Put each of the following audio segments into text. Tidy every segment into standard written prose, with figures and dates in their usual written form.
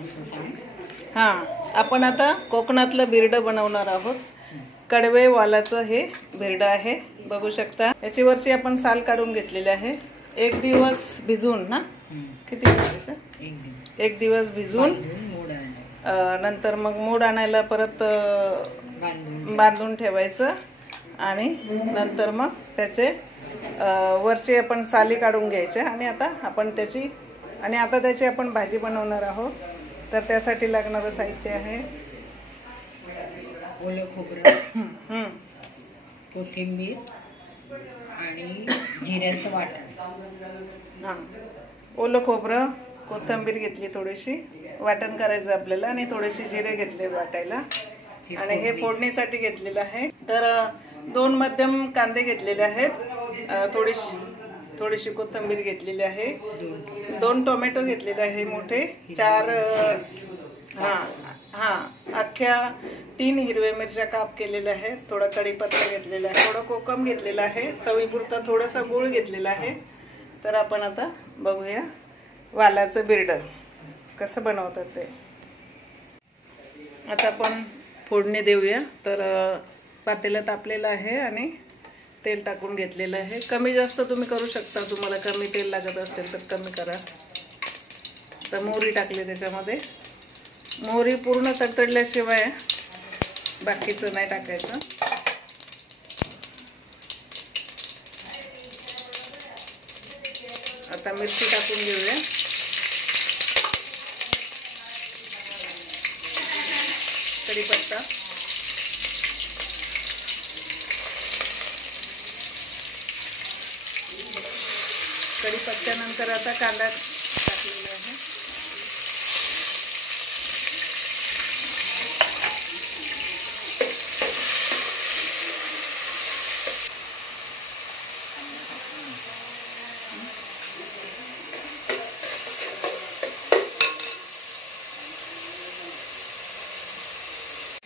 हां, आपण आता कोकणातलं बिरडं बनवणार आहोत. कडवे वालाचं हे बिरडं आहे, बघू शकता. याची वरची आपण साल काढून घेतलेली आहे. एक दिवस भिजून ना, किती दिवस? एक दिवस भिजून नंतर मग मूड आणायला परत बांधून ठेवायचं आणि नंतर मग त्याचे वरचे आपण साली काढून घ्यायचे आणि आता त्याची आपण भाजी बनवणार आहोत. तर त्यासाठी लागणारं साहित्य आहे ओलं खोबरं, कोथिंबीर आणि जिऱ्याचं वाटण. हां, ओलं खोबरं, कोथिंबीर घेतली थोडीशी, वाटण करायचं आपल्याला, आणि थोडेसे जिरे घेतले वाटायला, आणि हे फोडणीसाठी घेतलेलं आहे. तर 2 मध्यम कांदे घेतलेले आहेत, थोडीशी कोथिंबीर घेतलेली आहे, 2 टोमॅटो घेतलेले आहे मोठे, 4 अख्ख्या 3 हिरव्या मिरच्या काप केलेल्या आहेत, थोडा कढीपत्ता घेतलेला आहे, थोडं कोकम घेतलेलं आहे, चवीपुरता थोडासा गूळ घेतलेला आहे. तर आपण आता बघूया वालाचं बिरडं कसं बनवतात ते. आता आपण फोडणी देऊया. तर पातेलं तापलेलं आहे आणि तेल टाकून घेतलेलं आहे. कमी जास्त तुम्ही करू शकता, तुम्हाला कमी तेल लागत असेल तर कमी करा. तर मोहरी टाकली त्याच्यामध्ये. मोहरी पूर्ण तडतडल्याशिवाय बाकीचं नाही टाकायचं. आता मिरची टाकून घेऊया. कढीपत्ता, कढीपत्त्यानंतर आता कांदा टाकलेला आहे.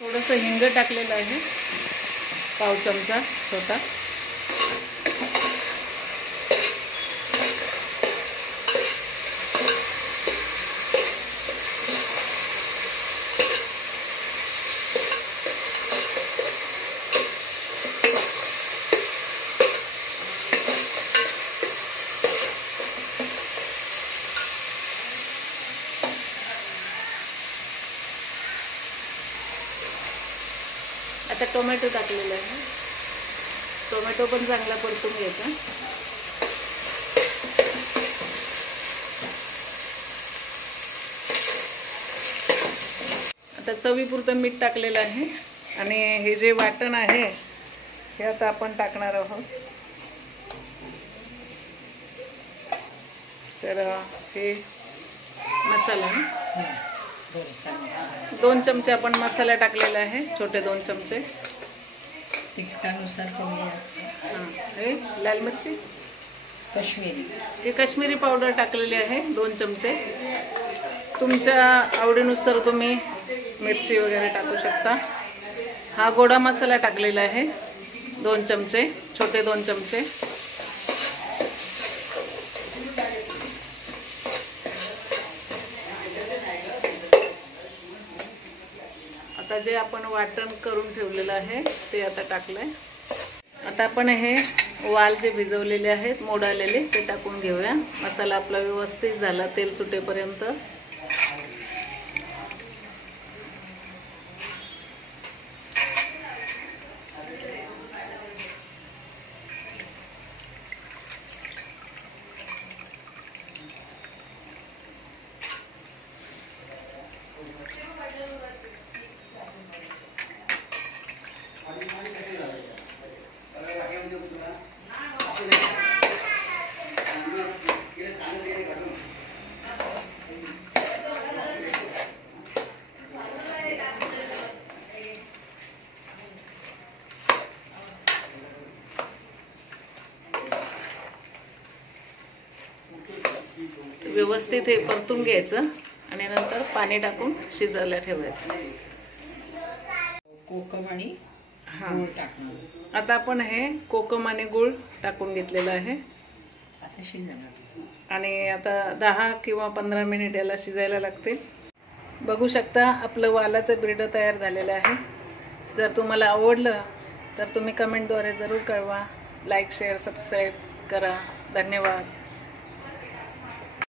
थोडंसं हिंग टाकलेलं आहे, पाव चमचा छोटा. आता टोमॅटो टाकलेला आहे. टोमॅटो पण चांगला परतून घ्यायचा. आता चवीपुरतं मीठ टाकलेलं आहे आणि हे जे वाटण आहे हे आता आपण टाकणार आहोत. तर हे मसाला 2 चमचे आपण मसाला टाकलेला आहे, छोटे 2 चमचे. तिखटानुसार कमी हे लाल मिरची कश्मीरी, हे काश्मीरी पावडर टाकलेली आहे 2 चमचे. तुमच्या आवडीनुसार तुम्ही मिरची वगैरे टाकू शकता. हा गोडा मसाला टाकलेला आहे 2 चमचे, छोटे 2 चमचे. आता जे आपण वाटण करून ठेवलेलं आहे ते आता टाकलंय. आता आपण हे वाल जे भिजवलेले आहेत मोड आलेले ते टाकून घेऊया. मसाला आपला व्यवस्थित झाला तेल सुटेपर्यंत. व्यवस्थित हे परतून घ्यायचं आणि नंतर पाणी टाकून शिजायला ठेवायचं. कोकम आणि गूळ टाकणार. आता आपण हे कोकम आणि गूळ टाकून घेतलेलं आहे. आता शिजायला आणि आता 10 किंवा 15 मिनिट याला शिजायला लागते. बघू शकता आपलं वालाचं बिरडं तयार झालेलं आहे. जर तुम्हाला आवडलं तर तुम्ही कमेंटद्वारे जरूर कळवा. लाईक शेअर सबस्क्राईब करा. धन्यवाद.